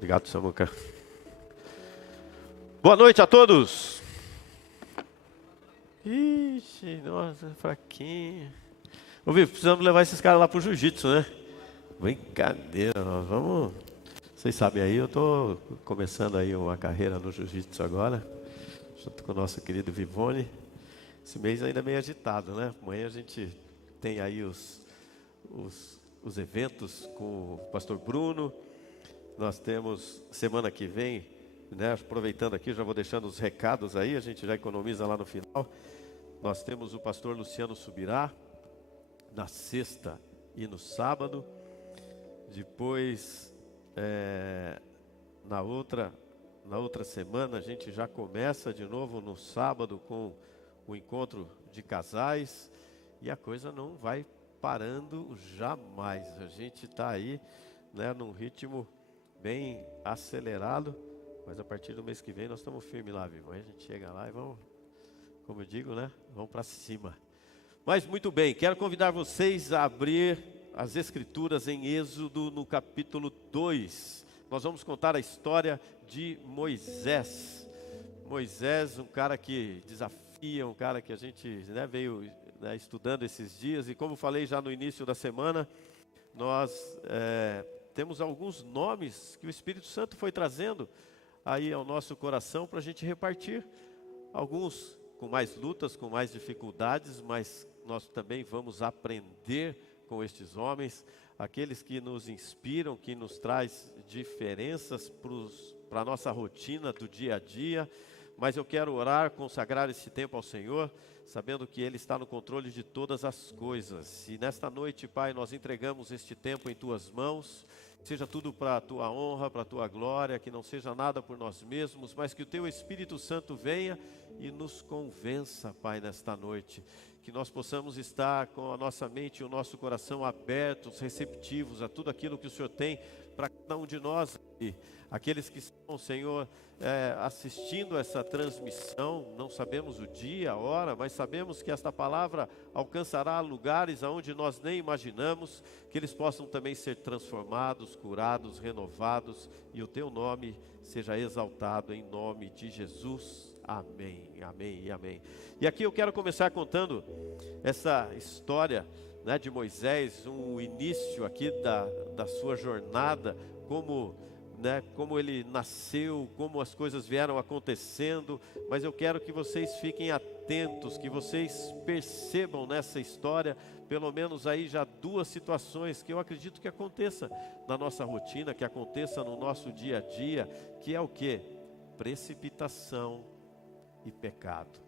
Obrigado, Samuca. Boa noite a todos. Ixi, nossa, fraquinho. Ô, Vitor, precisamos levar esses caras lá pro jiu-jitsu, né? Brincadeira, nós vamos... Vocês sabem aí, eu tô começando aí uma carreira no jiu-jitsu agora, junto com o nosso querido Vivone. Esse mês ainda é meio agitado, né? Amanhã a gente tem aí os eventos com o pastor Bruno. Nós temos semana que vem, né? Aproveitando aqui, já vou deixando os recados aí, a gente já economiza lá no final. Nós temos o pastor Luciano Subirá, na sexta e no sábado. Depois, na outra semana, a gente já começa de novo no sábado com o encontro de casais. E a coisa não vai parando jamais. A gente está aí, né, num ritmo bem acelerado. Mas a partir do mês que vem nós estamos firmes lá, vivo. Aí a gente chega lá e vamos, como eu digo, né, vamos para cima. Mas muito bem, quero convidar vocês a abrir as Escrituras em Êxodo no capítulo 2. Nós vamos contar a história de Moisés. Moisés, um cara que desafia, um cara que a gente, né, veio, né, estudando esses dias. E como falei já no início da semana, nós temos alguns nomes que o Espírito Santo foi trazendo aí ao nosso coração para a gente repartir. Alguns com mais lutas, com mais dificuldades, mas nós também vamos aprender com estes homens, aqueles que nos inspiram, que nos traz diferenças para a nossa rotina do dia a dia. Mas eu quero orar, consagrar esse tempo ao Senhor, sabendo que Ele está no controle de todas as coisas. E nesta noite, Pai, nós entregamos este tempo em Tuas mãos. Seja tudo para a Tua honra, para a Tua glória, que não seja nada por nós mesmos, mas que o Teu Espírito Santo venha e nos convença, Pai, nesta noite. Que nós possamos estar com a nossa mente e o nosso coração abertos, receptivos a tudo aquilo que o Senhor tem para cada um de nós. E aqueles que estão, Senhor, assistindo essa transmissão, não sabemos o dia, a hora, mas sabemos que esta palavra alcançará lugares aonde nós nem imaginamos, que eles possam também ser transformados, curados, renovados, e o Teu nome seja exaltado em nome de Jesus. Amém, amém e amém. E aqui eu quero começar contando essa história, né, de Moisés, um início aqui da sua jornada, como ele nasceu, como as coisas vieram acontecendo. Mas eu quero que vocês fiquem atentos, que vocês percebam nessa história, pelo menos aí já duas situações que eu acredito que aconteça na nossa rotina, que aconteça no nosso dia a dia, que é o quê? Precipitação e pecado.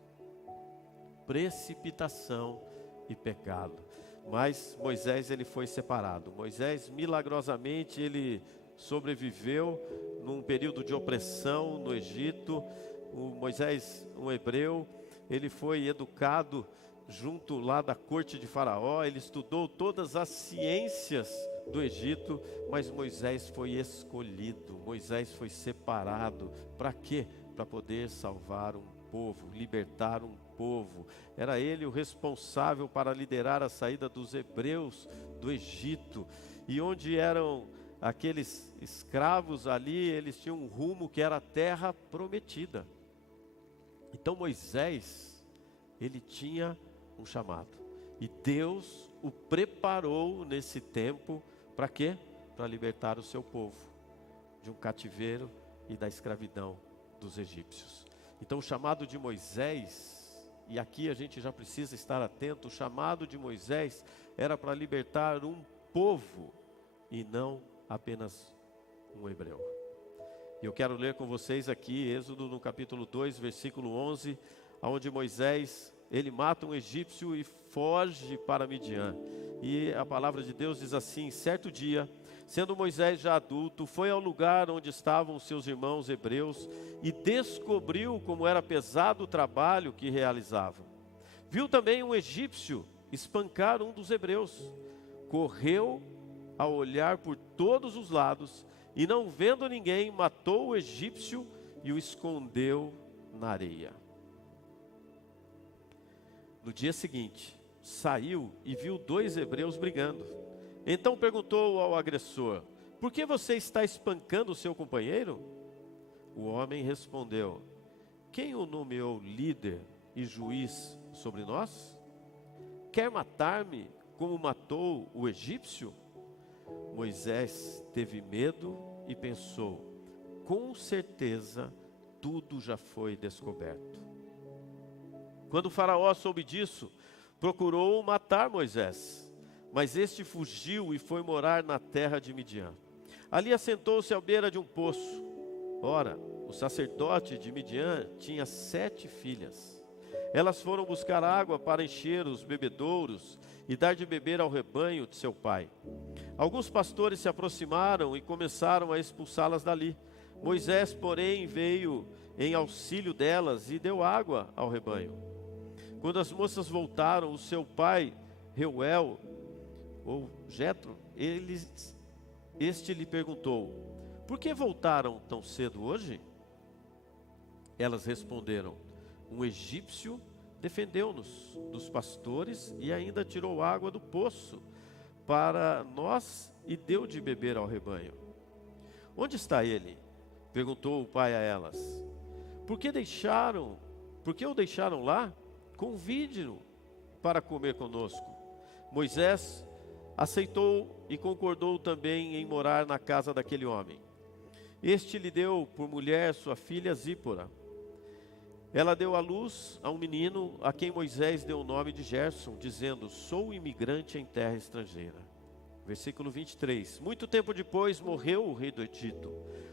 Precipitação e pecado. Mas Moisés, ele foi separado. Moisés, milagrosamente, ele sobreviveu num período de opressão no Egito. O Moisés, um hebreu, ele foi educado junto lá da corte de Faraó. Ele estudou todas as ciências do Egito, mas Moisés foi escolhido. Moisés foi separado. Para quê? Para poder salvar um povo, libertar um povo. Era ele o responsável para liderar a saída dos hebreus do Egito. E onde eram aqueles escravos ali, eles tinham um rumo que era a terra prometida. Então Moisés, ele tinha um chamado. E Deus o preparou nesse tempo para quê? Para libertar o seu povo de um cativeiro e da escravidão dos egípcios. Então o chamado de Moisés, e aqui a gente já precisa estar atento, o chamado de Moisés era para libertar um povo e não apenas um hebreu. E eu quero ler com vocês aqui Êxodo no capítulo 2, versículo 11, onde Moisés, ele mata um egípcio e foge para Midian. E a palavra de Deus diz assim: certo dia, sendo Moisés já adulto, foi ao lugar onde estavam seus irmãos hebreus e descobriu como era pesado o trabalho que realizavam. Viu também um egípcio espancar um dos hebreus. Correu a olhar por todos os lados e, não vendo ninguém, matou o egípcio e o escondeu na areia. No dia seguinte, saiu e viu dois hebreus brigando. Então perguntou ao agressor: por que você está espancando o seu companheiro? O homem respondeu: quem o nomeou líder e juiz sobre nós? Quer matar-me como matou o egípcio? Moisés teve medo e pensou: com certeza tudo já foi descoberto. Quando o faraó soube disso, procurou matar Moisés, mas este fugiu e foi morar na terra de Midian. Ali assentou-se à beira de um poço. Ora, o sacerdote de Midian tinha 7 filhas. Elas foram buscar água para encher os bebedouros e dar de beber ao rebanho de seu pai. Alguns pastores se aproximaram e começaram a expulsá-las dali. Moisés, porém, veio em auxílio delas e deu água ao rebanho. Quando as moças voltaram, o seu pai, Reuel, ou Jetro, este lhe perguntou: por que voltaram tão cedo hoje? Elas responderam: um egípcio defendeu-nos dos pastores e ainda tirou água do poço para nós e deu de beber ao rebanho. Onde está ele? Perguntou o pai a elas. Por que o deixaram lá? Convide-o para comer conosco. Moisés aceitou e concordou também em morar na casa daquele homem. Este lhe deu por mulher sua filha Zípora. Ela deu à luz a um menino a quem Moisés deu o nome de Gerson, dizendo: sou imigrante em terra estrangeira. Versículo 23. Muito tempo depois morreu o rei do Egito.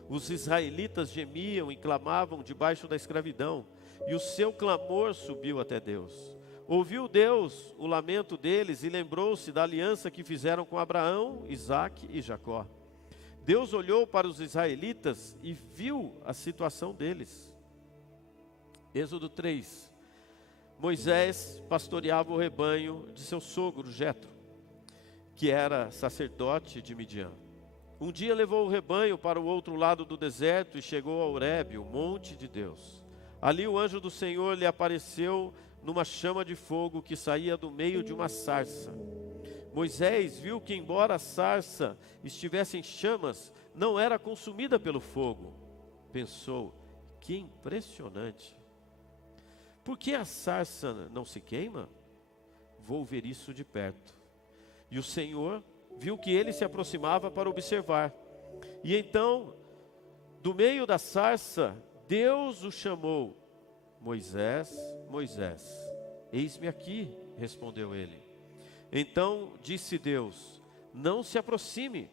Os israelitas gemiam e clamavam debaixo da escravidão, e o seu clamor subiu até Deus. Ouviu Deus o lamento deles e lembrou-se da aliança que fizeram com Abraão, Isaque e Jacó. Deus olhou para os israelitas e viu a situação deles. Êxodo 3. Moisés pastoreava o rebanho de seu sogro Jetro, que era sacerdote de Midian. Um dia levou o rebanho para o outro lado do deserto e chegou a Horebe, o monte de Deus. Ali o anjo do Senhor lhe apareceu numa chama de fogo que saía do meio de uma sarça. Moisés viu que, embora a sarça estivesse em chamas, não era consumida pelo fogo. Pensou: que impressionante! Por que a sarça não se queima? Vou ver isso de perto. E o Senhor viu que ele se aproximava para observar. E então, do meio da sarça, Deus o chamou: Moisés, Moisés. Eis-me aqui, respondeu ele. Então disse Deus: não se aproxime,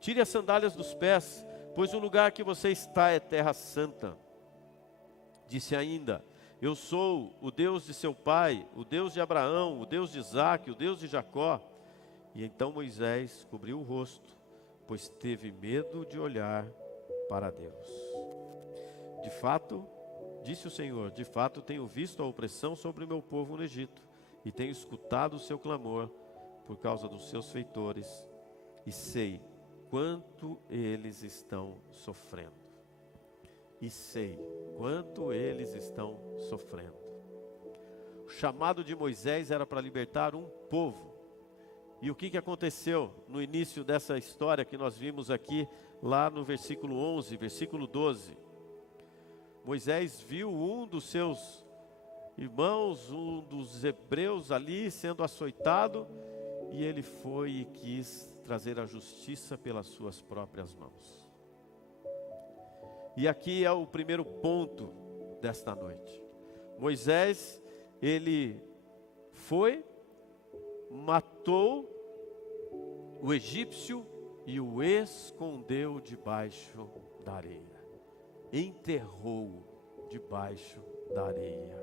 tire as sandálias dos pés, pois o lugar que você está é terra santa. Disse ainda: eu sou o Deus de seu pai, o Deus de Abraão, o Deus de Isaque, o Deus de Jacó. E então Moisés cobriu o rosto, pois teve medo de olhar para Deus. De fato, disse o Senhor, de fato tenho visto a opressão sobre o meu povo no Egito, e tenho escutado o seu clamor por causa dos seus feitores, e sei quanto eles estão sofrendo. E sei quanto eles estão sofrendo. O chamado de Moisés era para libertar um povo. E o que aconteceu no início dessa história que nós vimos aqui, lá no versículo 11, versículo 12? Moisés viu um dos seus irmãos, um dos hebreus ali sendo açoitado, e ele foi e quis trazer a justiça pelas suas próprias mãos. E aqui é o primeiro ponto desta noite. Moisés, ele foi, matou o egípcio e o escondeu debaixo da areia. Enterrou debaixo da areia.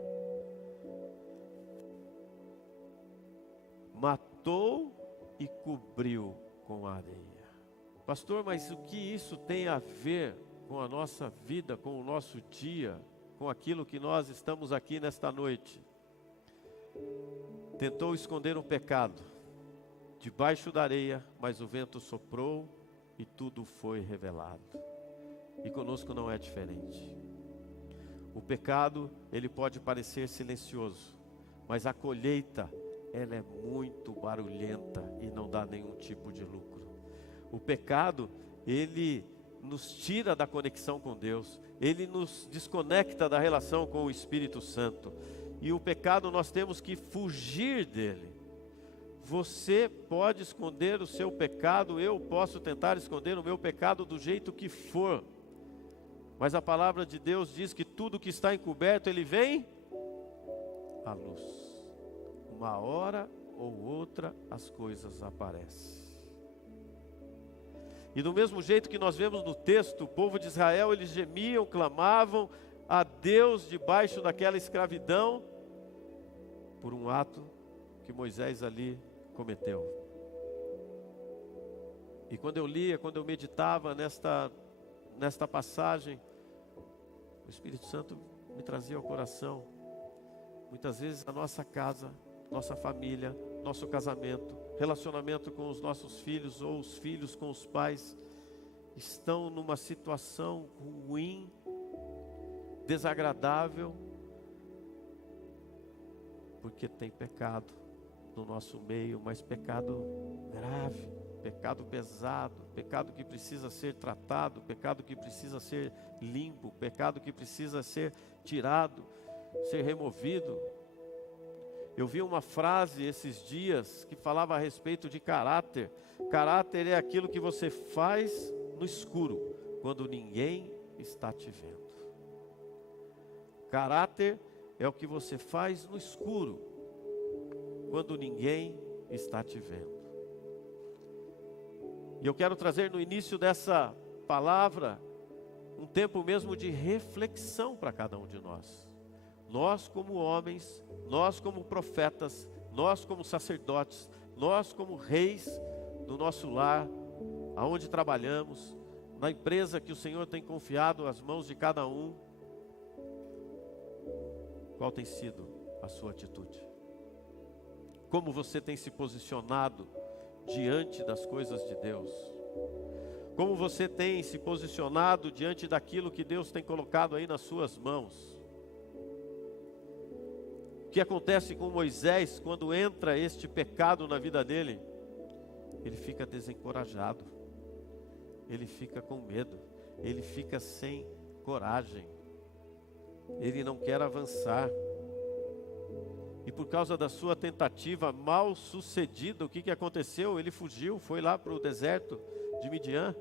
Matou e cobriu com a areia. Pastor, mas o que isso tem a ver com a nossa vida, com o nosso dia, com aquilo que nós estamos aqui nesta noite? Tentou esconder um pecado debaixo da areia, mas o vento soprou e tudo foi revelado. E conosco não é diferente. O pecado, ele pode parecer silencioso, mas a colheita, ela é muito barulhenta e não dá nenhum tipo de lucro. O pecado, ele nos tira da conexão com Deus, ele nos desconecta da relação com o Espírito Santo. E o pecado nós temos que fugir dele. Você pode esconder o seu pecado, eu posso tentar esconder o meu pecado do jeito que for. Mas a palavra de Deus diz que tudo que está encoberto, ele vem à luz. Uma hora ou outra as coisas aparecem. E do mesmo jeito que nós vemos no texto, o povo de Israel, eles gemiam, clamavam a Deus debaixo daquela escravidão, por um ato que Moisés ali cometeu. E quando eu lia, quando eu meditava nesta passagem, o Espírito Santo me trazia ao coração, muitas vezes a nossa casa, nossa família, nosso casamento, relacionamento com os nossos filhos ou os filhos com os pais, estão numa situação ruim, desagradável, porque tem pecado no nosso meio, mas pecado grave, pecado pesado, pecado que precisa ser tratado, pecado que precisa ser limpo, pecado que precisa ser tirado, ser removido. Eu vi uma frase esses dias que falava a respeito de caráter. Caráter é aquilo que você faz no escuro, quando ninguém está te vendo. Caráter é o que você faz no escuro, quando ninguém está te vendo. E eu quero trazer no início dessa palavra um tempo mesmo de reflexão para cada um de nós. Nós como homens, nós como profetas, nós como sacerdotes, nós como reis do nosso lar, aonde trabalhamos, na empresa que o Senhor tem confiado às mãos de cada um. Qual tem sido a sua atitude? Como você tem se posicionado diante das coisas de Deus? Como você tem se posicionado diante daquilo que Deus tem colocado aí nas suas mãos? O que acontece com Moisés quando entra este pecado na vida dele? Ele fica desencorajado, ele fica com medo, ele fica sem coragem, ele não quer avançar. E por causa da sua tentativa mal sucedida, o que aconteceu? Ele fugiu, foi lá para o deserto de Midian,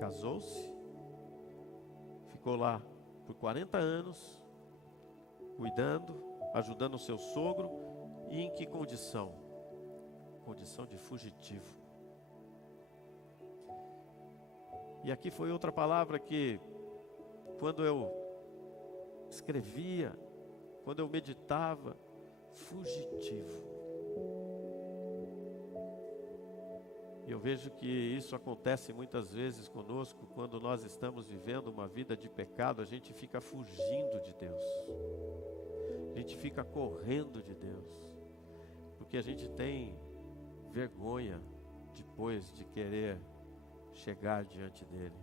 casou-se, ficou lá por 40 anos, cuidando, ajudando o seu sogro. E em que condição? Condição de fugitivo. E aqui foi outra palavra que, quando eu escrevia, quando eu meditava, fugitivo. E eu vejo que isso acontece muitas vezes conosco, quando nós estamos vivendo uma vida de pecado, a gente fica fugindo de Deus. A gente fica correndo de Deus, porque a gente tem vergonha depois de querer chegar diante dele.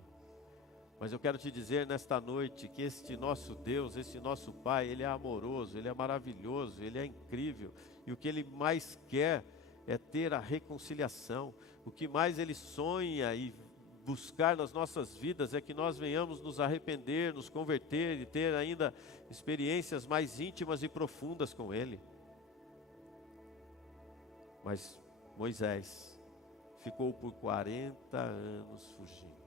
Mas eu quero te dizer nesta noite que este nosso Deus, este nosso Pai, Ele é amoroso, Ele é maravilhoso, Ele é incrível. E o que Ele mais quer é ter a reconciliação. O que mais Ele sonha e buscar nas nossas vidas é que nós venhamos nos arrepender, nos converter e ter ainda experiências mais íntimas e profundas com Ele. Mas Moisés ficou por 40 anos fugindo.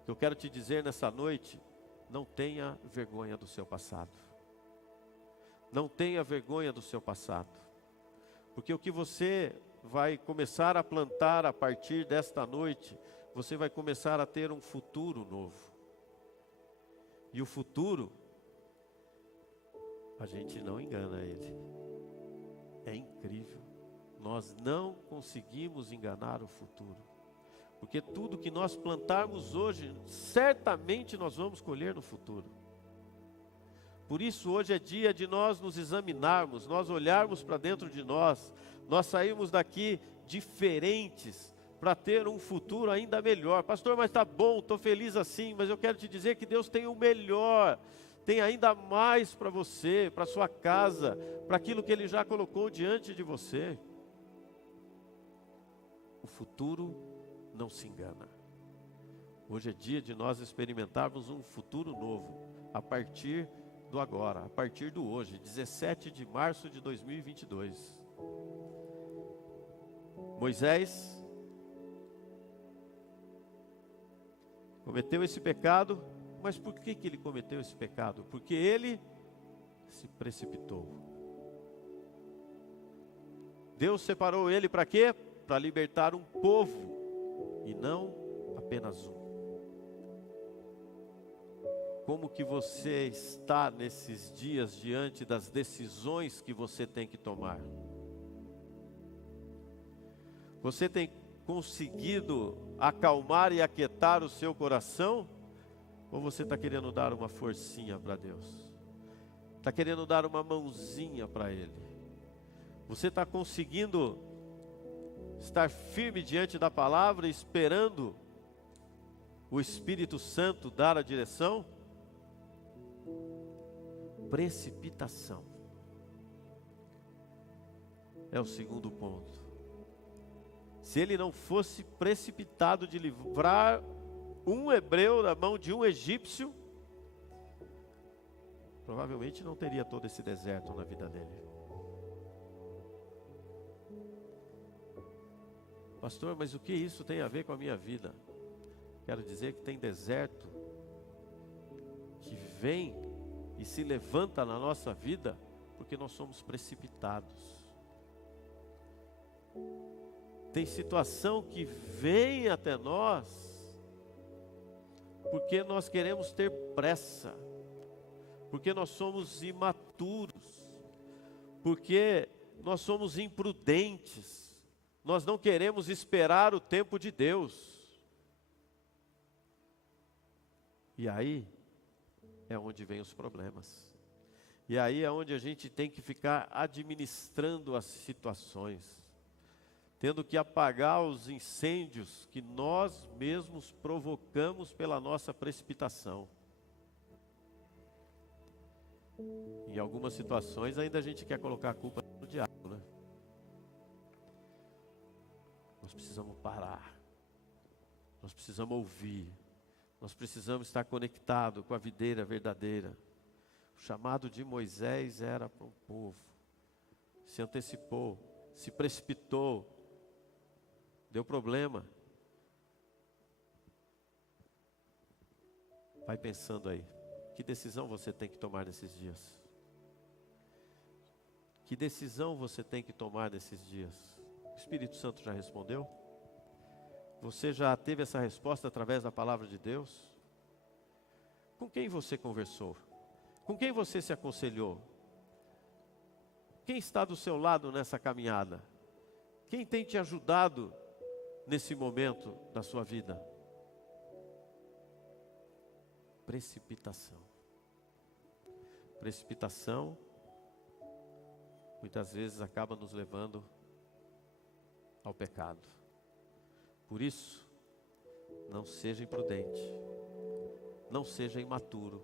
O que eu quero te dizer nessa noite, não tenha vergonha do seu passado. Não tenha vergonha do seu passado. Porque o que você vai começar a plantar a partir desta noite, você vai começar a ter um futuro novo. E o futuro, a gente não engana ele. É incrível. Nós não conseguimos enganar o futuro. Porque tudo que nós plantarmos hoje, certamente nós vamos colher no futuro. Por isso hoje é dia de nós nos examinarmos, nós olharmos para dentro de nós, nós sairmos daqui diferentes para ter um futuro ainda melhor. Pastor, mas está bom, estou feliz assim, mas eu quero te dizer que Deus tem o melhor, tem ainda mais para você, para sua casa, para aquilo que Ele já colocou diante de você. O futuro não se engana. Hoje é dia de nós experimentarmos um futuro novo, a partir do agora, a partir do hoje, 17 de março de 2022. Moisés cometeu esse pecado, mas por que ele cometeu esse pecado? Porque ele se precipitou. Deus separou ele para quê? Para libertar um povo e não apenas um. Como que você está nesses dias diante das decisões que você tem que tomar? Você tem conseguido acalmar e aquietar o seu coração? Ou você está querendo dar uma forcinha para Deus? Está querendo dar uma mãozinha para Ele? Você está conseguindo estar firme diante da palavra, esperando o Espírito Santo dar a direção? Precipitação é o segundo ponto. Se ele não fosse precipitado de livrar um hebreu da mão de um egípcio, provavelmente não teria todo esse deserto na vida dele. Pastor, mas o que isso tem a ver com a minha vida? Quero dizer que tem deserto que vem e se levanta na nossa vida porque nós somos precipitados. Tem situação que vem até nós porque nós queremos ter pressa, porque nós somos imaturos, porque nós somos imprudentes, nós não queremos esperar o tempo de Deus. E aí é onde vem os problemas. E aí é onde a gente tem que ficar administrando as situações, tendo que apagar os incêndios que nós mesmos provocamos pela nossa precipitação. Em algumas situações ainda a gente quer colocar a culpa no diabo, né? Nós precisamos parar. Nós precisamos ouvir. Nós precisamos estar conectados com a videira verdadeira. O chamado de Moisés era para um povo. Se antecipou, se precipitou, deu problema. Vai pensando aí. Que decisão você tem que tomar nesses dias? Que decisão você tem que tomar nesses dias? O Espírito Santo já respondeu? Você já teve essa resposta através da palavra de Deus? Com quem você conversou? Com quem você se aconselhou? Quem está do seu lado nessa caminhada? Quem tem te ajudado nesse momento da sua vida? Precipitação. Precipitação muitas vezes acaba nos levando ao pecado. Por isso, não seja imprudente, não seja imaturo.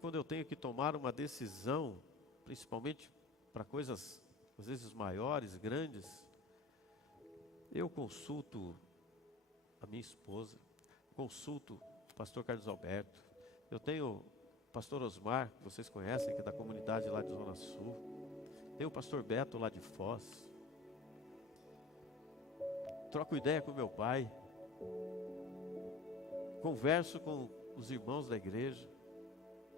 Quando eu tenho que tomar uma decisão, principalmente para coisas às vezes maiores, grandes, eu consulto a minha esposa, consulto o pastor Carlos Alberto, eu tenho o pastor Osmar, que vocês conhecem, que é da comunidade lá de Zona Sul, tenho o pastor Beto lá de Foz, troco ideia com meu pai, converso com os irmãos da igreja,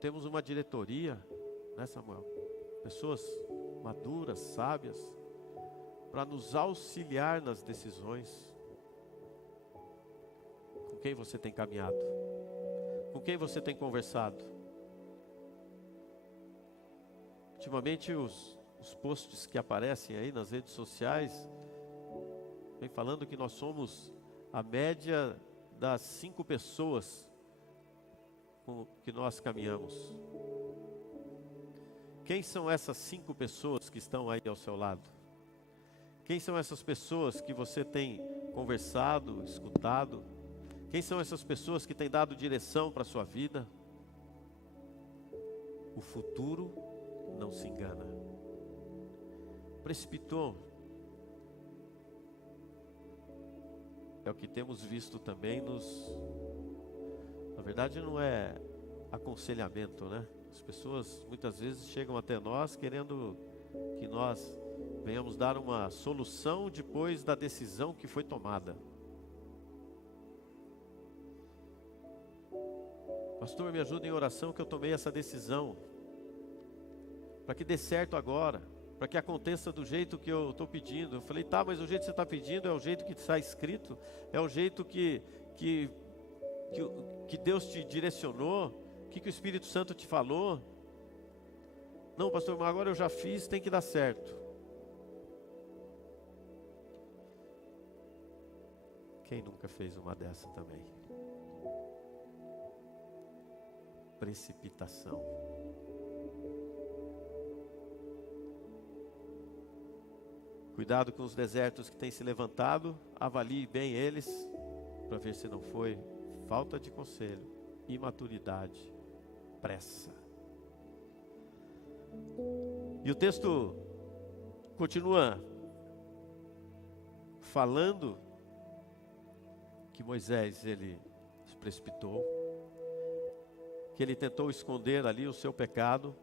temos uma diretoria, né, Samuel? Pessoas maduras, sábias, para nos auxiliar nas decisões. Com quem você tem caminhado? Com quem você tem conversado? Ultimamente os posts que aparecem aí nas redes sociais vem falando que nós somos a média das 5 pessoas com que nós caminhamos. Quem são essas 5 pessoas que estão aí ao seu lado? Quem são essas pessoas que você tem conversado, escutado? Quem são essas pessoas que têm dado direção para a sua vida? O futuro não se engana. Precipitou. é o que temos visto também na verdade não é aconselhamento, né? As pessoas muitas vezes chegam até nós querendo que nós venhamos dar uma solução depois da decisão que foi tomada. Pastor, me ajuda em oração que eu tomei essa decisão, para que dê certo agora, para que aconteça do jeito que eu estou pedindo. Eu falei, tá, mas o jeito que você está pedindo é o jeito que está escrito, é o jeito que Deus te direcionou, que o Espírito Santo te falou. Não, pastor, mas agora eu já fiz, tem que dar certo. Quem nunca fez uma dessa também? Precipitação. Cuidado com os desertos que têm se levantado, avalie bem eles, para ver se não foi falta de conselho, imaturidade, pressa. E o texto continua falando que Moisés, ele se precipitou, que ele tentou esconder ali o seu pecado,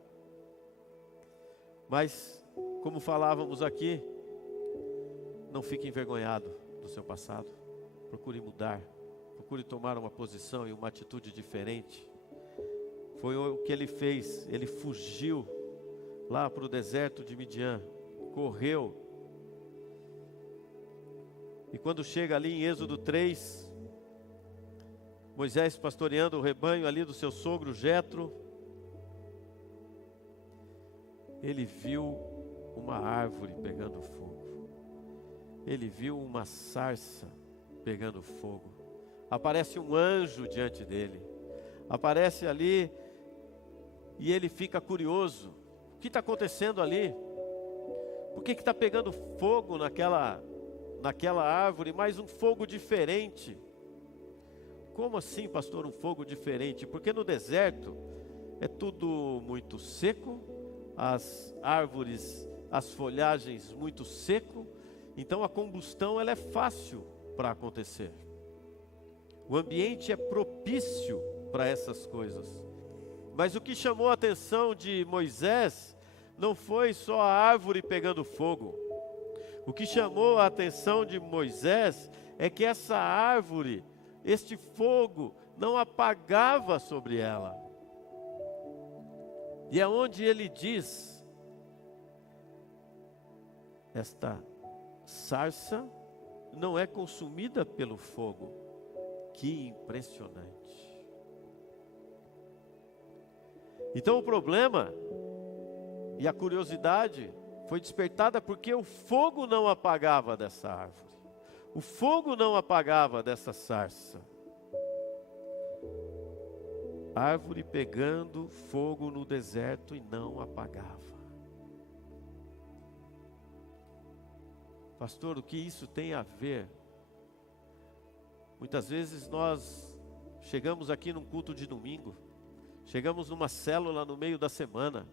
mas, como falávamos aqui, não fique envergonhado do seu passado, procure mudar, procure tomar uma posição e uma atitude diferente. Foi o que ele fez, ele fugiu lá para o deserto de Midian, correu, e quando chega ali em Êxodo 3, Moisés pastoreando o rebanho ali do seu sogro Jetro, ele viu uma árvore pegando fogo, ele viu uma sarça pegando fogo, aparece um anjo diante dele, aparece ali, e ele fica curioso, o que está acontecendo ali? Por que está pegando fogo naquela árvore, mas um fogo diferente? Como assim, pastor, um fogo diferente? Porque no deserto é tudo muito seco, as árvores, as folhagens muito seco, então a combustão ela é fácil para acontecer. O ambiente é propício para essas coisas. Mas o que chamou a atenção de Moisés não foi só a árvore pegando fogo. O que chamou a atenção de Moisés é que essa árvore, este fogo, não apagava sobre ela. E é onde ele diz, esta sarça não é consumida pelo fogo. Que impressionante. Então o problema e a curiosidade foi despertada porque o fogo não apagava dessa árvore. O fogo não apagava dessa sarça. Árvore pegando fogo no deserto e não apagava. Pastor, o que isso tem a ver? Muitas vezes nós chegamos aqui num culto de domingo, chegamos numa célula no meio da semana,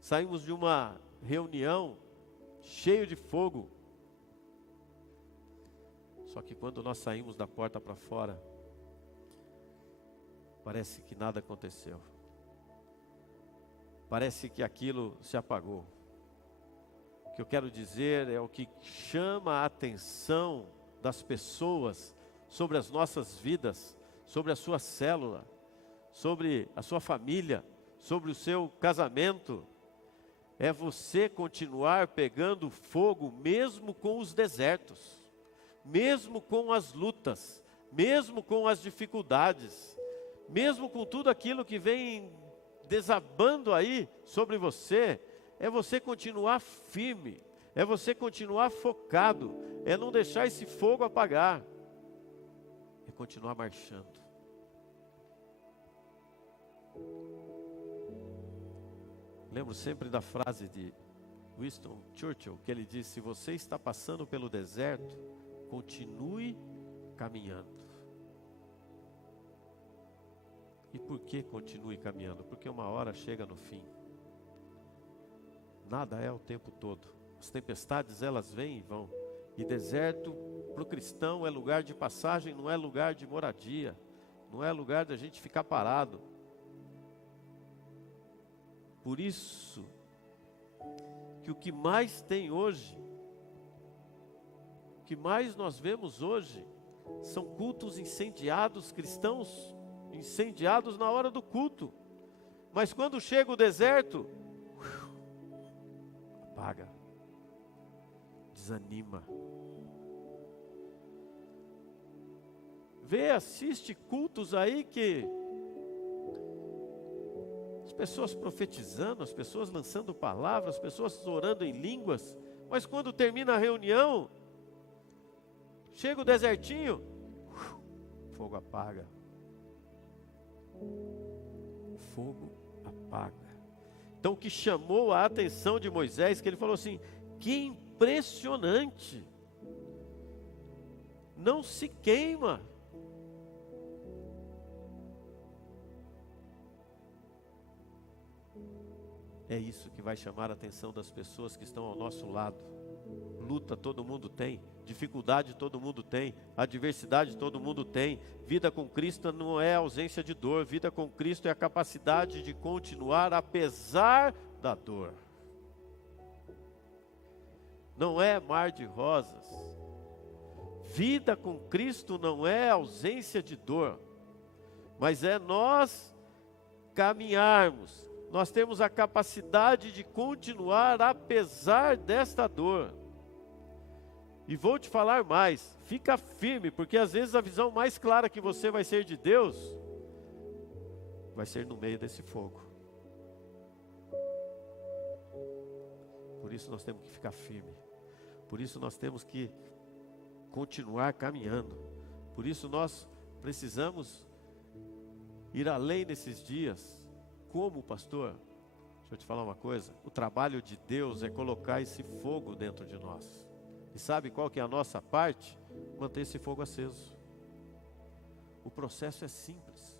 saímos de uma reunião cheio de fogo. Só que quando nós saímos da porta para fora, parece que nada aconteceu. Parece que aquilo se apagou. O que eu quero dizer é o que chama a atenção das pessoas sobre as nossas vidas, sobre a sua célula, sobre a sua família, sobre o seu casamento, é você continuar pegando fogo mesmo com os desertos, mesmo com as lutas, mesmo com as dificuldades, mesmo com tudo aquilo que vem desabando aí sobre você, é você continuar firme, é você continuar focado, é não deixar esse fogo apagar, é continuar marchando. Lembro sempre da frase de Winston Churchill, que ele disse: se você está passando pelo deserto, continue caminhando. E por que continue caminhando? Porque uma hora chega no fim. Nada é o tempo todo. As tempestades elas vêm e vão. E deserto para o cristão é lugar de passagem, não é lugar de moradia, não é lugar da gente ficar parado. Por isso que o que mais tem hoje, o que mais nós vemos hoje, são cultos incendiados, cristãos incendiados na hora do culto. Mas quando chega o deserto, apaga, desanima. Assiste cultos aí que as pessoas profetizando, as pessoas lançando palavras, as pessoas orando em línguas, mas quando termina a reunião, chega o desertinho, fogo apaga. O fogo apaga. Então o que chamou a atenção de Moisés, que ele falou assim, que impressionante, não se queima. É isso que vai chamar a atenção das pessoas que estão ao nosso lado. Luta todo mundo tem, dificuldade todo mundo tem, adversidade todo mundo tem. Vida com Cristo não é ausência de dor, vida com Cristo é a capacidade de continuar apesar da dor. Não é mar de rosas. Vida com Cristo não é ausência de dor, mas é nós caminharmos. Nós temos a capacidade de continuar apesar desta dor. E vou te falar mais, fica firme, porque às vezes a visão mais clara que você vai ser de Deus, vai ser no meio desse fogo. Por isso nós temos que ficar firme. Por isso nós temos que continuar caminhando. Por isso nós precisamos ir além nesses dias. Como pastor, deixa eu te falar uma coisa, o trabalho de Deus é colocar esse fogo dentro de nós. E sabe qual que é a nossa parte? Manter esse fogo aceso. O processo é simples.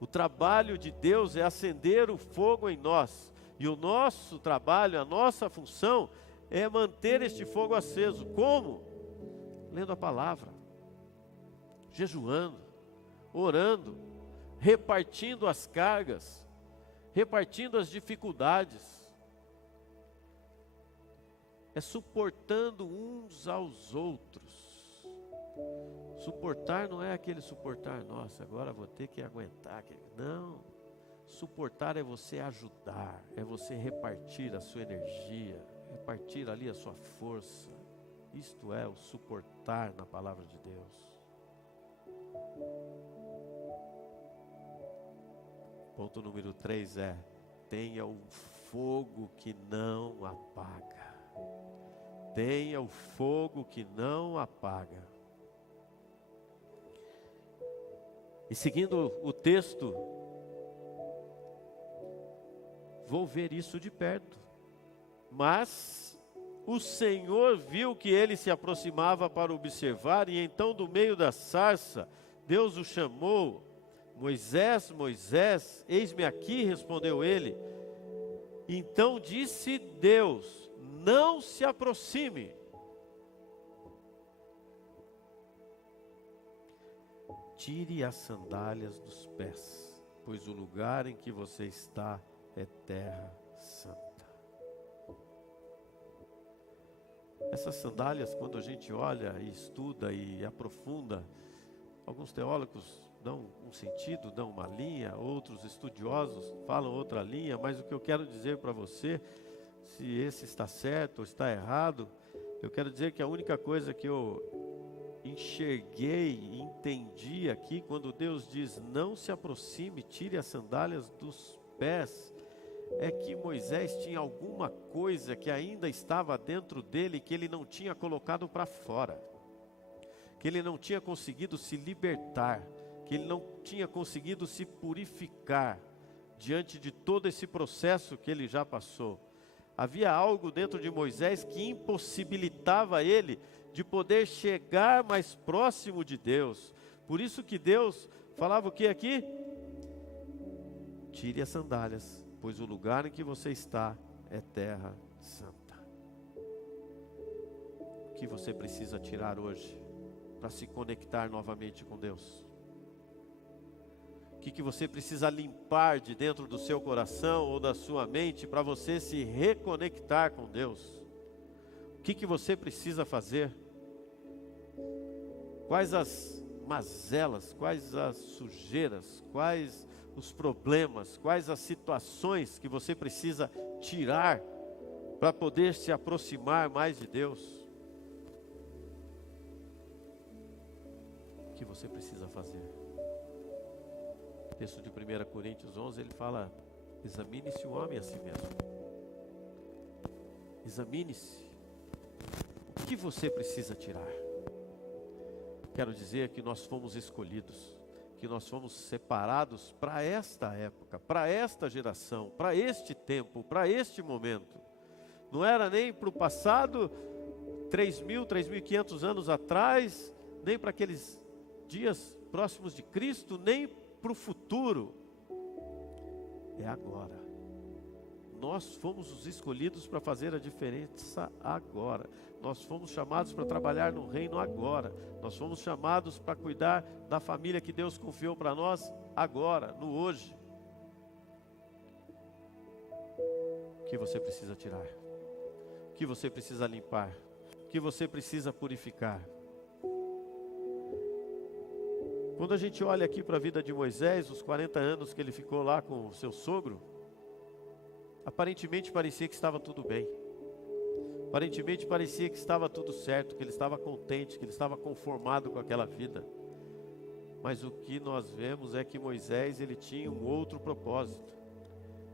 O trabalho de Deus é acender o fogo em nós. E o nosso trabalho, a nossa função é manter este fogo aceso. Como? Lendo a palavra, jejuando, orando, repartindo as cargas, repartindo as dificuldades, é suportando uns aos outros. Suportar não é aquele suportar, nossa, agora vou ter que aguentar. Não, suportar é você ajudar, é você repartir a sua energia, repartir ali a sua força. Isto é o suportar na palavra de Deus. Ponto número 3 é: tenha um fogo que não apaga. Tenha o fogo que não apaga. E seguindo o texto, vou ver isso de perto. Mas o Senhor viu que ele se aproximava para observar, e então do meio da sarça, Deus o chamou. Moisés, Moisés, eis-me aqui, respondeu ele. Então disse Deus, não se aproxime. Tire as sandálias dos pés, pois o lugar em que você está é terra santa. Essas sandálias, quando a gente olha e estuda e aprofunda, alguns teólogos dão um sentido, dão uma linha, outros estudiosos falam outra linha, mas o que eu quero dizer para você, se esse está certo ou está errado, eu quero dizer que a única coisa que eu enxerguei e entendi aqui, quando Deus diz, não se aproxime, tire as sandálias dos pés, é que Moisés tinha alguma coisa que ainda estava dentro dele, que ele não tinha colocado para fora, que ele não tinha conseguido se libertar, que ele não tinha conseguido se purificar diante de todo esse processo que ele já passou. Havia algo dentro de Moisés que impossibilitava ele de poder chegar mais próximo de Deus. Por isso que Deus falava o que aqui? Tire as sandálias, pois o lugar em que você está é terra santa. O que você precisa tirar hoje para se conectar novamente com Deus? O que você precisa limpar de dentro do seu coração ou da sua mente para você se reconectar com Deus? O que você precisa fazer? Quais as mazelas, quais as sujeiras, quais os problemas, quais as situações que você precisa tirar para poder se aproximar mais de Deus? O que você precisa fazer? O texto de 1 Coríntios 11, ele fala: examine-se o homem a si mesmo. Examine-se. O que você precisa tirar? Quero dizer que nós fomos escolhidos, que nós fomos separados para esta época, para esta geração, para este tempo, para este momento. Não era nem para o passado, 3.000, 3.500 anos atrás, nem para aqueles dias próximos de Cristo, nem para o futuro. É agora. Nós fomos os escolhidos para fazer a diferença agora. Nós fomos chamados para trabalhar no reino agora. Nós fomos chamados para cuidar da família que Deus confiou para nós agora, no hoje. O que você precisa tirar? O que você precisa limpar? O que você precisa purificar? Quando a gente olha aqui para a vida de Moisés, os 40 anos que ele ficou lá com o seu sogro, aparentemente parecia que estava tudo bem. Aparentemente parecia que estava tudo certo, que ele estava contente, que ele estava conformado com aquela vida. Mas o que nós vemos é que Moisés, ele tinha um outro propósito.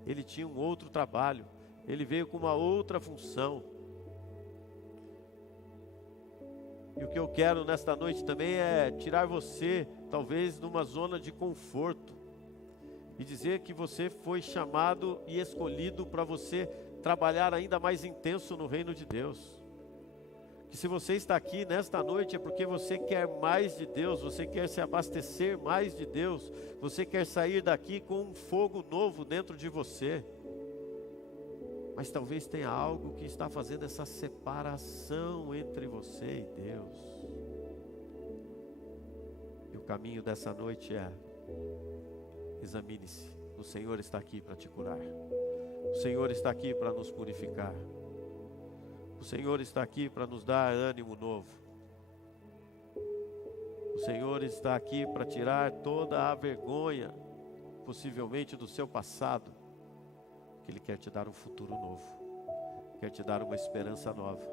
Ele tinha um outro trabalho. Ele veio com uma outra função. E o que eu quero nesta noite também é tirar você, talvez, numa zona de conforto. E dizer que você foi chamado e escolhido para você trabalhar ainda mais intenso no reino de Deus. Que se você está aqui nesta noite é porque você quer mais de Deus, você quer se abastecer mais de Deus, você quer sair daqui com um fogo novo dentro de você. Mas talvez tenha algo que está fazendo essa separação entre você e Deus. E o caminho dessa noite é: examine-se. O Senhor está aqui para te curar. O Senhor está aqui para nos purificar. O Senhor está aqui para nos dar ânimo novo. O Senhor está aqui para tirar toda a vergonha, possivelmente do seu passado. Que Ele quer te dar um futuro novo. Quer te dar uma esperança nova.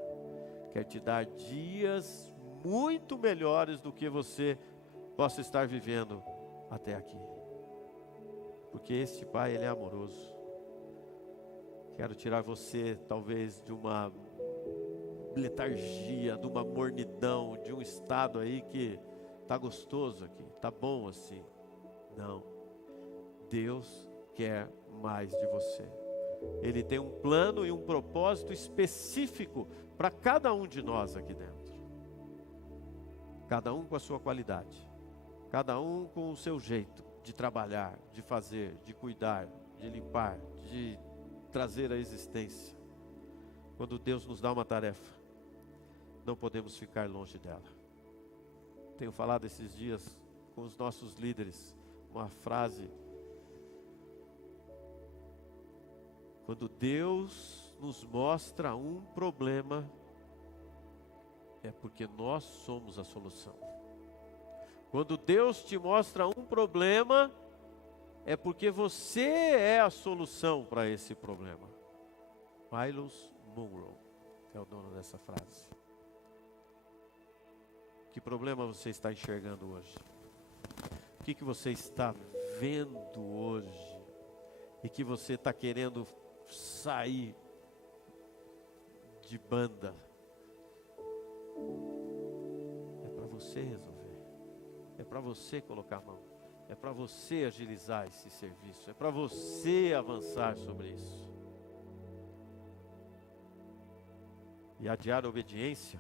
Quer te dar dias muito melhores do que você possa estar vivendo até aqui. Porque este Pai, Ele é amoroso. Quero tirar você, talvez, de uma letargia, de uma mornidão, de um estado aí que está gostoso aqui, está bom assim. Não. Deus quer mais de você. Ele tem um plano e um propósito específico para cada um de nós aqui dentro. Cada um com a sua qualidade. Cada um com o seu jeito de trabalhar, de fazer, de cuidar, de limpar, de trazer a existência. Quando Deus nos dá uma tarefa, não podemos ficar longe dela. Tenho falado esses dias com os nossos líderes, uma frase: quando Deus nos mostra um problema, é porque nós somos a solução. Quando Deus te mostra um problema, é porque você é a solução para esse problema. Miles Monroe é o dono dessa frase. Que problema você está enxergando hoje? O que você está vendo hoje? E que você está querendo sair de banda? É para você resolver. É para você colocar a mão. É para você agilizar esse serviço. É para você avançar sobre isso. E adiar a obediência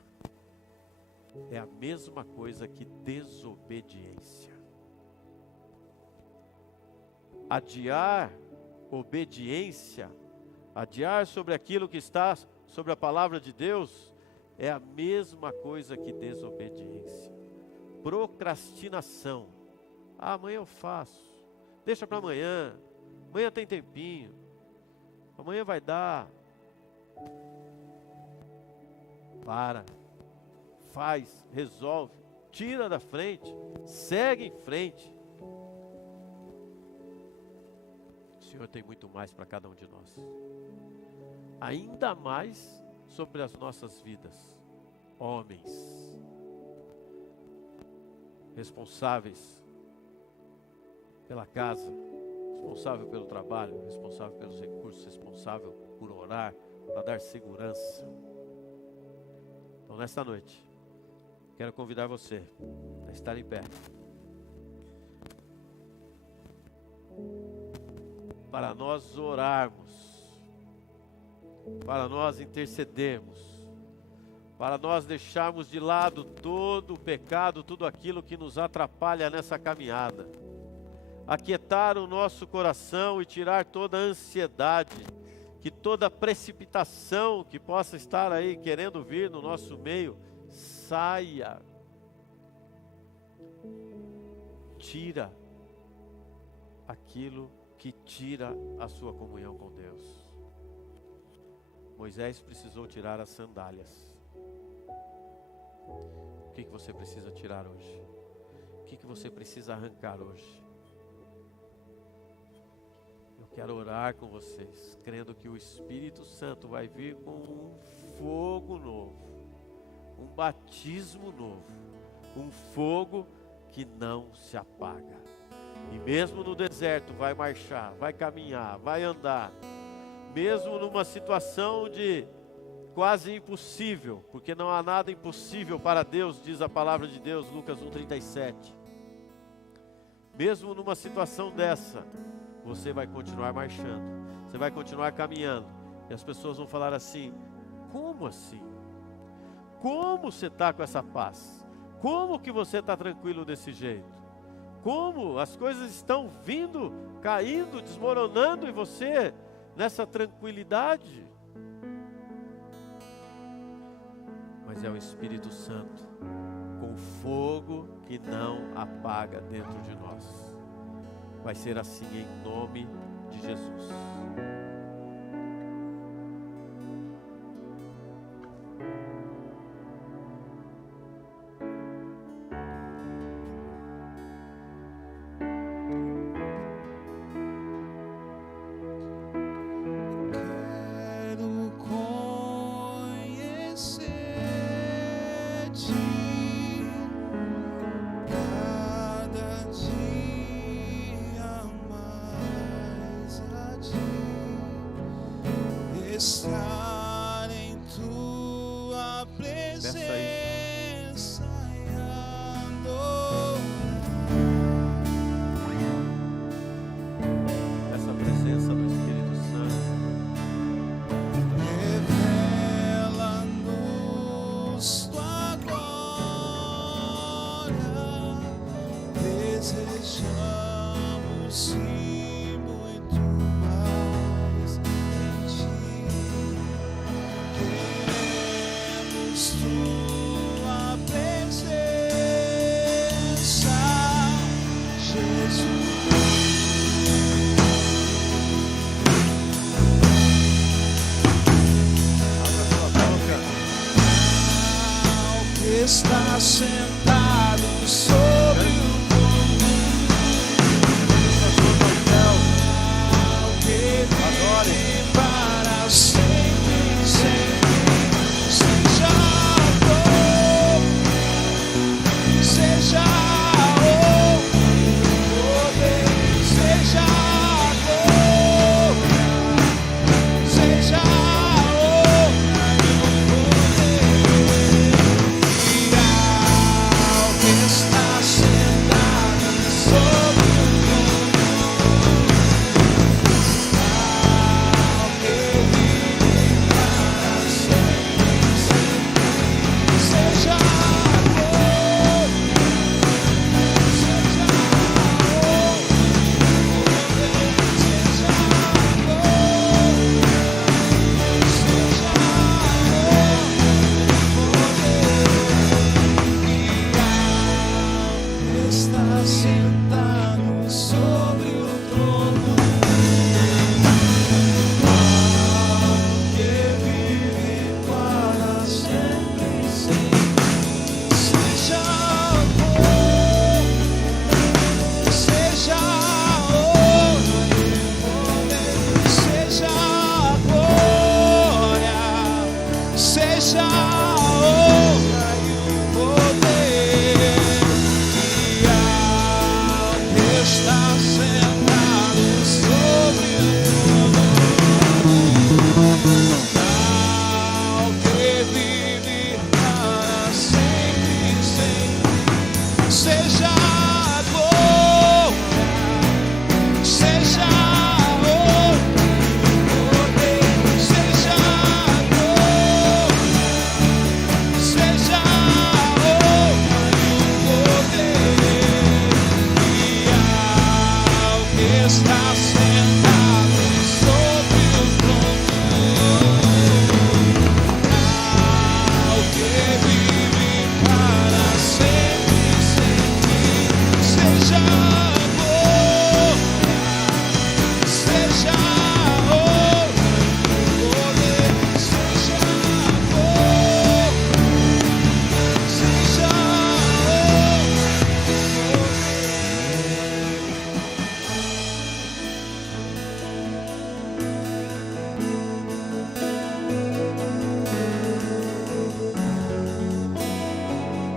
é a mesma coisa que desobediência. Adiar obediência, adiar sobre aquilo que está sobre a palavra de Deus, é a mesma coisa que desobediência. Procrastinação. Ah, amanhã eu faço. Deixa para amanhã. Amanhã tem tempinho. Amanhã vai dar. Para. Faz. Resolve. Tira da frente. Segue em frente. O Senhor tem muito mais para cada um de nós. Ainda mais sobre as nossas vidas. Homens. Responsáveis pela casa, responsável pelo trabalho, responsável pelos recursos, responsável por orar, para dar segurança. Então, nesta noite, quero convidar você a estar em pé, para nós orarmos, para nós intercedermos, para nós deixarmos de lado todo o pecado, tudo aquilo que nos atrapalha nessa caminhada. Aquietar o nosso coração e tirar toda a ansiedade, que toda precipitação que possa estar aí querendo vir no nosso meio, saia. Tira aquilo que tira a sua comunhão com Deus. Moisés precisou tirar as sandálias. O que você precisa tirar hoje? O que você precisa arrancar hoje? Eu quero orar com vocês, crendo que o Espírito Santo vai vir com um fogo novo, um batismo novo, um fogo que não se apaga. E mesmo no deserto vai marchar, vai caminhar, vai andar, mesmo numa situação de quase impossível, porque não há nada impossível para Deus, diz a palavra de Deus, Lucas 1,37. Mesmo numa situação dessa, você vai continuar marchando, você vai continuar caminhando, e as pessoas vão falar assim: como assim? Como você está com essa paz? Como que você está tranquilo desse jeito? Como as coisas estão vindo, caindo, desmoronando em você, nessa tranquilidade? Mas é o Espírito Santo, com fogo que não apaga dentro de nós. Vai ser assim em nome de Jesus. Estar em tua presença e adorar. Essa presença do Espírito Santo Revela-nos tua glória. Desejamos sim muito mais em ti. Queremos tua presença, Jesus. abra sua boca. Ao que está sentado sobre o trono, ao que vive para sempre, seja o poder, seja a glória, seja a honra e o poder. Ao que está sentado sobre o trono, ao que vive para sempre, seja a glória, está sentado sobre o trono, que vive para sempre, seja a honra e o poder, e ao que está sentado sobre o trono, ao que vive para sempre, seja a glória, seja a honra e o poder, seja a glória. Seja a honra e o poder, e ao que está sentado sobre o trono, ao que vive para sempre, seja a glória, seja a honra e o poder, seja a glória. Seja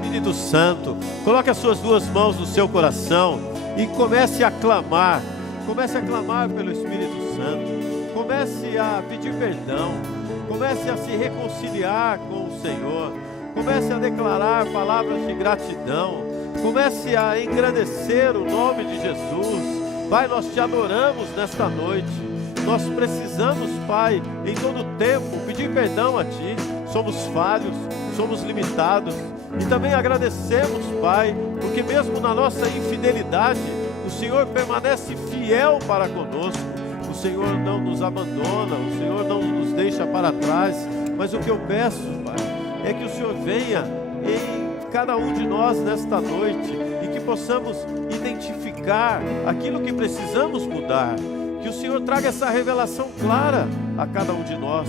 Espírito Santo, coloque as suas duas mãos no seu coração e comece a clamar. Comece a clamar pelo Espírito Santo. Comece a pedir perdão. Comece a se reconciliar com o Senhor. Comece a declarar palavras de gratidão. Comece a engrandecer o nome de Jesus. Pai, nós te adoramos nesta noite. Nós precisamos, Pai, em todo tempo, pedir perdão a Ti. Somos falhos, somos limitados. E também agradecemos, Pai, porque mesmo na nossa infidelidade, o Senhor permanece fiel para conosco. O Senhor não nos abandona, o Senhor não nos deixa para trás. Mas o que eu peço, Pai, é que o Senhor venha em cada um de nós nesta noite e que possamos identificar aquilo que precisamos mudar. Que o Senhor traga essa revelação clara a cada um de nós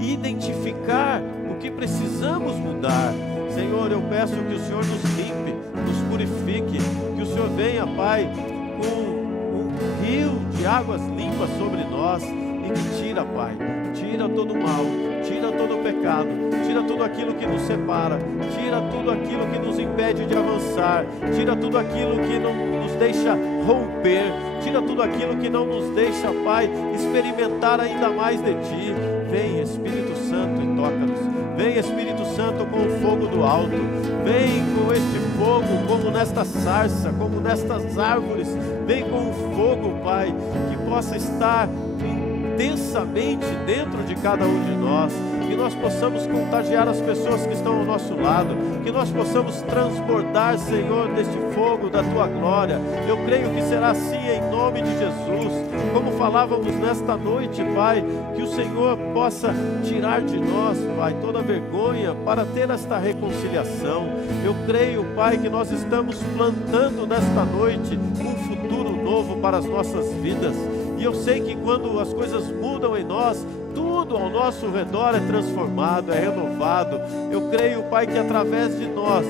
e identificar o que precisamos mudar. Senhor, eu peço que o Senhor nos limpe, nos purifique, que o Senhor venha, Pai, com um rio de águas limpas sobre nós e que tira, Pai, tira todo o mal, tira todo o pecado, tira tudo aquilo que nos separa, tira tudo aquilo que nos impede de avançar, tira tudo aquilo que não nos deixa romper, tira tudo aquilo que não nos deixa, Pai, experimentar ainda mais de Ti. Vem, Espírito Santo, e toca-nos. Vem, Espírito Santo, com o fogo do alto. Vem com este fogo, como nesta sarça, como nestas árvores. Vem com o fogo, Pai, que possa estar intensamente dentro de cada um de nós. Que nós possamos contagiar as pessoas que estão ao nosso lado. Que nós possamos transbordar, Senhor, deste fogo da Tua glória. Eu creio que será assim em nome de Jesus. Como falávamos nesta noite, Pai, que o Senhor possa tirar de nós, Pai, toda vergonha para ter esta reconciliação. Eu creio, Pai, que nós estamos plantando nesta noite um futuro novo para as nossas vidas. E eu sei que quando as coisas mudam em nós, tudo ao nosso redor é transformado, é renovado. Eu creio, Pai, que através de nós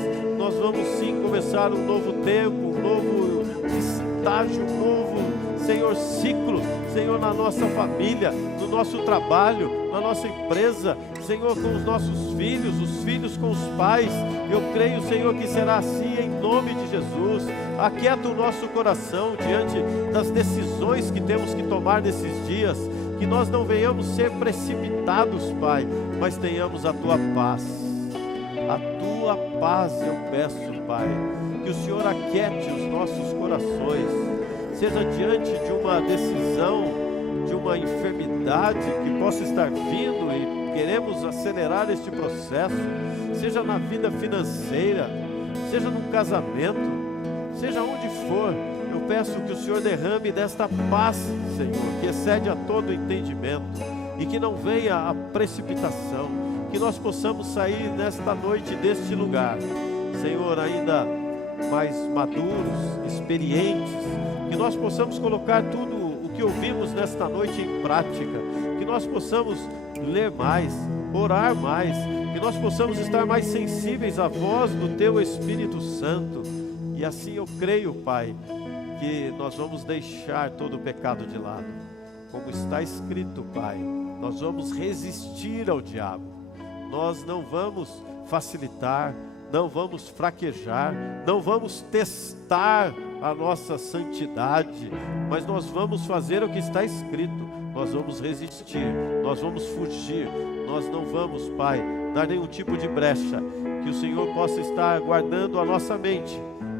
vamos sim começar um novo tempo, um novo estágio, um novo, Senhor, ciclo, Senhor, na nossa família, no nosso trabalho, na nossa empresa, Senhor, com os nossos filhos, os filhos com os pais. Eu creio, Senhor, que será assim em nome de Jesus. Aquieta o nosso coração diante das decisões que temos que tomar nesses dias, que nós não venhamos ser precipitados, Pai, mas tenhamos a Tua paz. A Tua paz eu peço, Pai, que o Senhor aquiete os nossos corações, seja diante de uma decisão, de uma enfermidade que possa estar vindo e queremos acelerar este processo, seja na vida financeira, seja no casamento, seja onde for. Eu peço que o Senhor derrame desta paz, Senhor, que excede a todo entendimento e que não venha a precipitação, que nós possamos sair nesta noite deste lugar, Senhor, ainda mais maduros, experientes, que nós possamos colocar tudo o que ouvimos nesta noite em prática, que nós possamos ler mais, orar mais, que nós possamos estar mais sensíveis à voz do Teu Espírito Santo. E assim eu creio, Pai, que nós vamos deixar todo o pecado de lado. Como está escrito, Pai, nós vamos resistir ao diabo. Nós não vamos facilitar, não vamos fraquejar, não vamos testar a nossa santidade, mas nós vamos fazer o que está escrito. Nós vamos resistir, nós vamos fugir, nós não vamos, Pai, dar nenhum tipo de brecha. Que o Senhor possa estar guardando a nossa mente,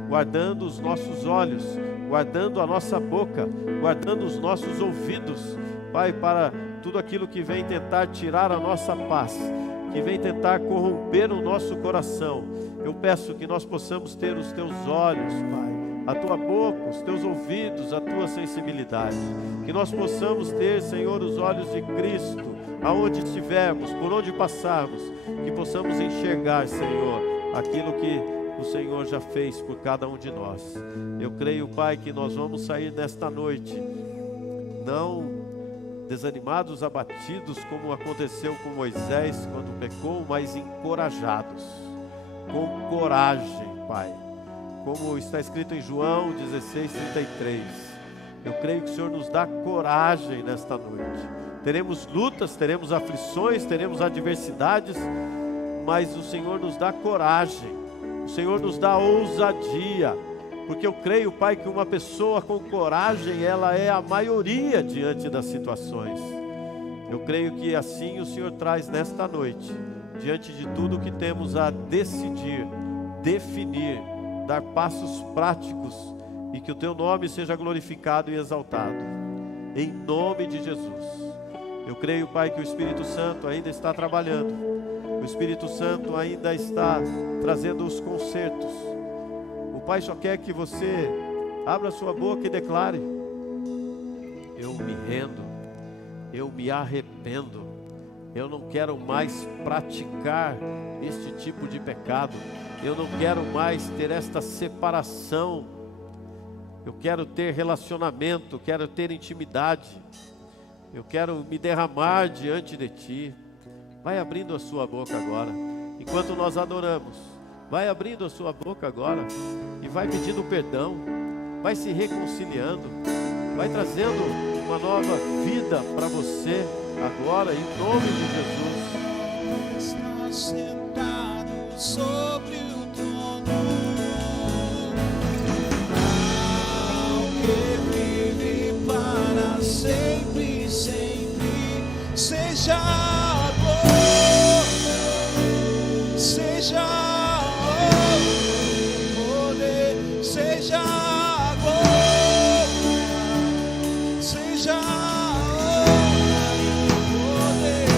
guardando os nossos olhos, guardando a nossa boca, guardando os nossos ouvidos, Pai, para tudo aquilo que vem tentar tirar a nossa paz, que vem tentar corromper o nosso coração. Eu peço que nós possamos ter os Teus olhos, Pai, a Tua boca, os Teus ouvidos, a Tua sensibilidade. Que nós possamos ter, Senhor, os olhos de Cristo, aonde estivermos, por onde passarmos, que possamos enxergar, Senhor, aquilo que o Senhor já fez por cada um de nós. Eu creio, Pai, que nós vamos sair nesta noite, não desanimados, abatidos, como aconteceu com Moisés quando pecou, mas encorajados, com coragem, Pai. Como está escrito em João 16:33. Eu creio que o Senhor nos dá coragem nesta noite. Teremos lutas, teremos aflições, teremos adversidades, mas o Senhor nos dá coragem. O Senhor nos dá ousadia, porque eu creio, Pai, que uma pessoa com coragem, ela é a maioria diante das situações. Eu creio que assim o Senhor traz nesta noite, diante de tudo que temos a decidir, definir, dar passos práticos, e que o Teu nome seja glorificado e exaltado, em nome de Jesus. Eu creio, Pai, que o Espírito Santo ainda está trabalhando, o Espírito Santo ainda está trazendo os consertos. O Pai só quer que você abra sua boca e declare: eu me rendo, eu me arrependo, eu não quero mais praticar este tipo de pecado, eu não quero mais ter esta separação, eu quero ter relacionamento, quero ter intimidade, eu quero me derramar diante de Ti. Vai abrindo a sua boca agora, enquanto nós adoramos. Vai abrindo a sua boca agora e vai pedindo perdão, vai se reconciliando, vai trazendo uma nova vida para você agora, em nome de Jesus. Está sentado sobre o trono, ao que vive para sempre, sempre. Seja amor, seja poder, seja amor, seja poder.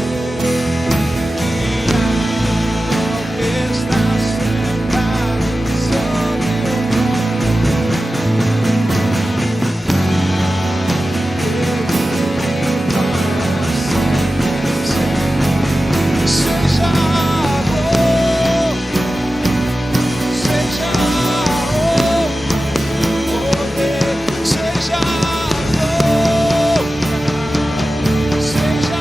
Ao que está sentado sobre o trono, seja amor, seja poder, seja amor, seja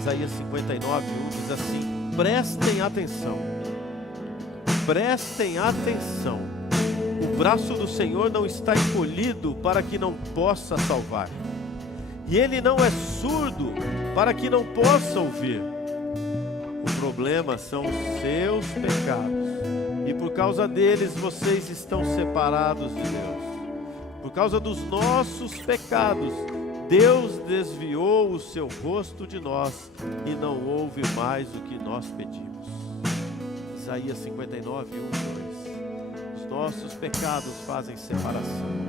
Isaías 59:1 diz assim: prestem atenção, prestem atenção, o braço do Senhor não está encolhido para que não possa salvar, e Ele não é surdo para que não possa ouvir. O problema são os seus pecados, e por causa deles vocês estão separados de Deus. Por causa dos nossos pecados, Deus desviou o seu rosto de nós e não houve mais o que nós pedimos. Isaías 59, 1, 2. Os nossos pecados fazem separação.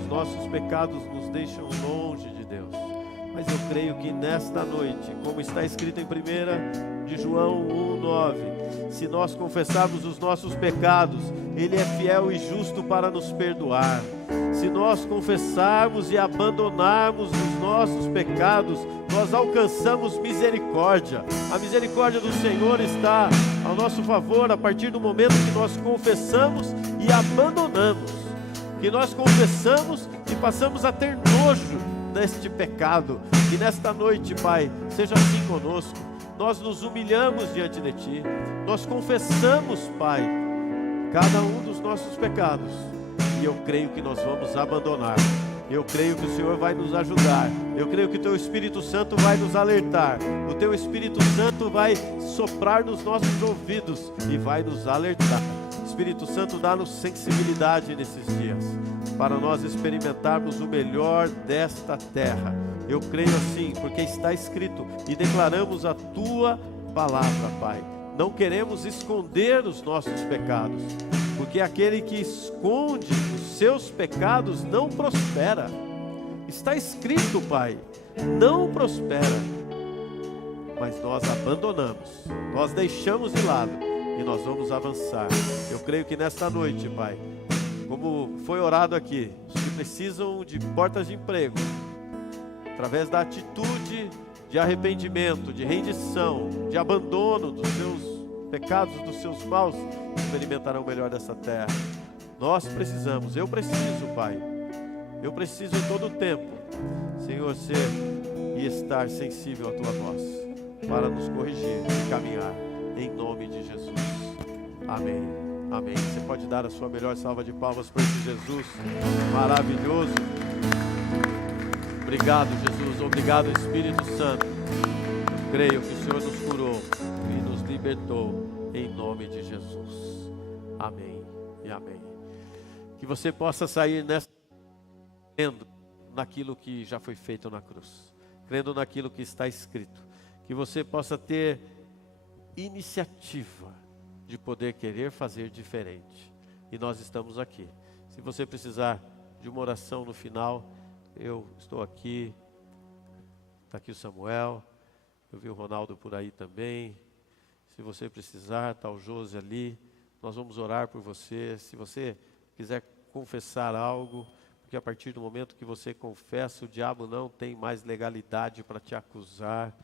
Os nossos pecados nos deixam longe de Deus. Mas eu creio que nesta noite, como está escrito em 1 de João 1,9, se nós confessarmos os nossos pecados, Ele é fiel e justo para nos perdoar. Se nós confessarmos e abandonarmos os nossos pecados, nós alcançamos misericórdia. A misericórdia do Senhor está ao nosso favor a partir do momento que nós confessamos e abandonamos. Que nós confessamos e passamos a ter nojo deste pecado. Que nesta noite, Pai, seja assim conosco. Nós nos humilhamos diante de Ti. Nós confessamos, Pai, cada um dos nossos pecados. E eu creio que nós vamos abandonar. Eu creio que o Senhor vai nos ajudar. Eu creio que o Teu Espírito Santo vai nos alertar. O Teu Espírito Santo vai soprar nos nossos ouvidos e vai nos alertar. Espírito Santo, dá-nos sensibilidade nesses dias, para nós experimentarmos o melhor desta terra. Eu creio assim, porque está escrito, e declaramos a Tua palavra, Pai. Não queremos esconder os nossos pecados, porque aquele que esconde os seus pecados não prospera. Está escrito, Pai, não prospera. Mas nós abandonamos, nós deixamos de lado e nós vamos avançar. Eu creio que nesta noite, Pai, como foi orado aqui, os que precisam de portas de emprego, através da atitude de arrependimento, de rendição, de abandono dos seus pecados, dos seus maus, experimentarão o melhor dessa terra. Nós precisamos, eu preciso, Pai, eu preciso em todo o tempo, Senhor, ser e estar sensível à Tua voz, para nos corrigir e caminhar, em nome de Jesus. Amém. Amém. Você pode dar a sua melhor salva de palmas para esse Jesus maravilhoso. Obrigado, Jesus. Obrigado, Espírito Santo. Eu creio que o Senhor nos curou e nos libertou em nome de Jesus. Amém e amém. Que você possa sair nessa crendo naquilo que já foi feito na cruz, crendo naquilo que está escrito. Que você possa ter iniciativa de poder querer fazer diferente. E nós estamos aqui. Se você precisar de uma oração no final, eu estou aqui. Está aqui o Samuel. Eu vi o Ronaldo por aí também. Se você precisar, está o Josi ali. Nós vamos orar por você. Se você quiser confessar algo, porque a partir do momento que você confessa, o diabo não tem mais legalidade para te acusar.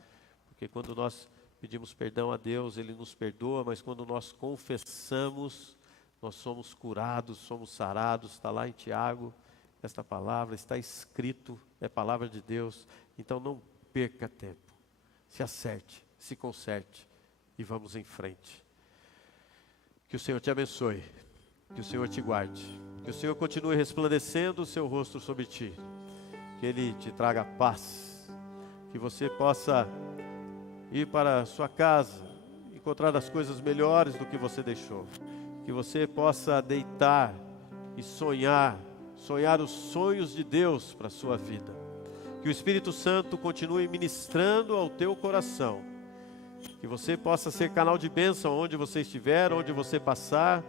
Porque quando nós pedimos perdão a Deus, Ele nos perdoa, mas quando nós confessamos, nós somos curados, somos sarados. Está lá em Tiago, esta palavra está escrito, é palavra de Deus. Então não perca tempo, se acerte, se conserte e vamos em frente. Que o Senhor te abençoe, que o Senhor te guarde, que o Senhor continue resplandecendo o seu rosto sobre ti, que Ele te traga paz, que você possa ir para a sua casa, encontrar as coisas melhores do que você deixou. Que você possa deitar e sonhar os sonhos de Deus para a sua vida. Que o Espírito Santo continue ministrando ao teu coração. Que você possa ser canal de bênção onde você estiver, onde você passar.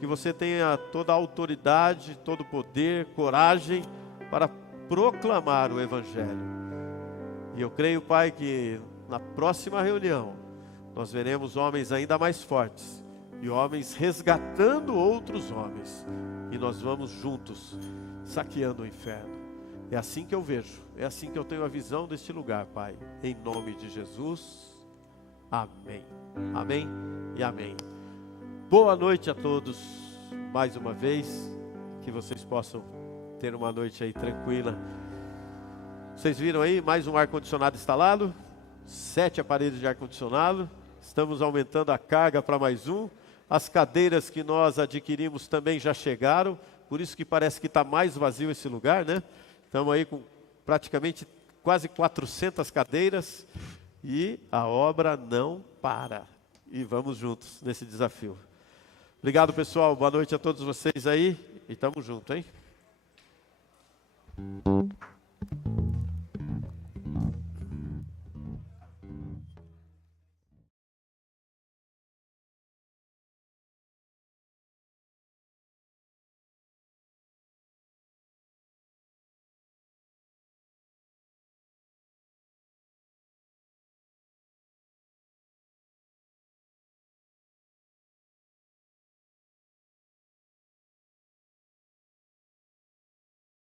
Que você tenha toda a autoridade, todo o poder, coragem para proclamar o Evangelho. E eu creio, Pai, que na próxima reunião, nós veremos homens ainda mais fortes, e homens resgatando outros homens, e nós vamos juntos, saqueando o inferno. É assim que eu vejo, é assim que eu tenho a visão deste lugar, Pai, em nome de Jesus, amém, amém e amém. Boa noite a todos, mais uma vez, que vocês possam ter uma noite aí tranquila. Vocês viram aí, mais um ar-condicionado instalado, 7 aparelhos de ar-condicionado, estamos aumentando a carga para mais um. As cadeiras que nós adquirimos também já chegaram, por isso que parece que está mais vazio esse lugar, né? Estamos aí com praticamente quase 400 cadeiras e a obra não para. E vamos juntos nesse desafio. Obrigado, pessoal, boa noite a todos vocês aí e estamos juntos, hein?